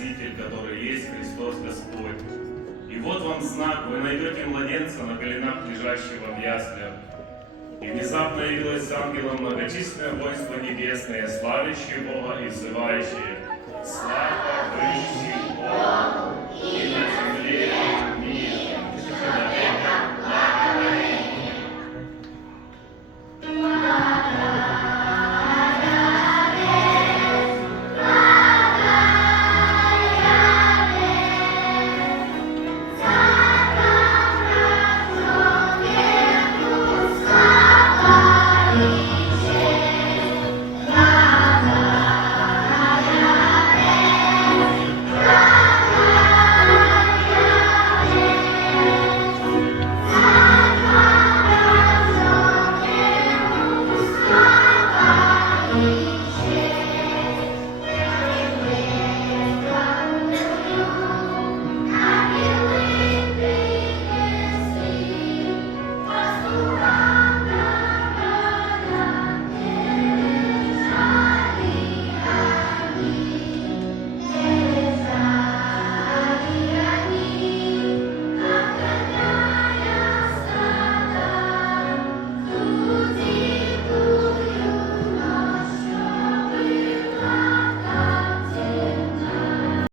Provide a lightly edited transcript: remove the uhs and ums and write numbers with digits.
Спаситель, который есть Христос Господь. И вот вам знак, вы найдете младенца на коленах, лежащего в яслях. И внезапно явилось с ангелом многочисленное воинство небесное, славящее Бога и взывающее: слава высшим Богу и на земле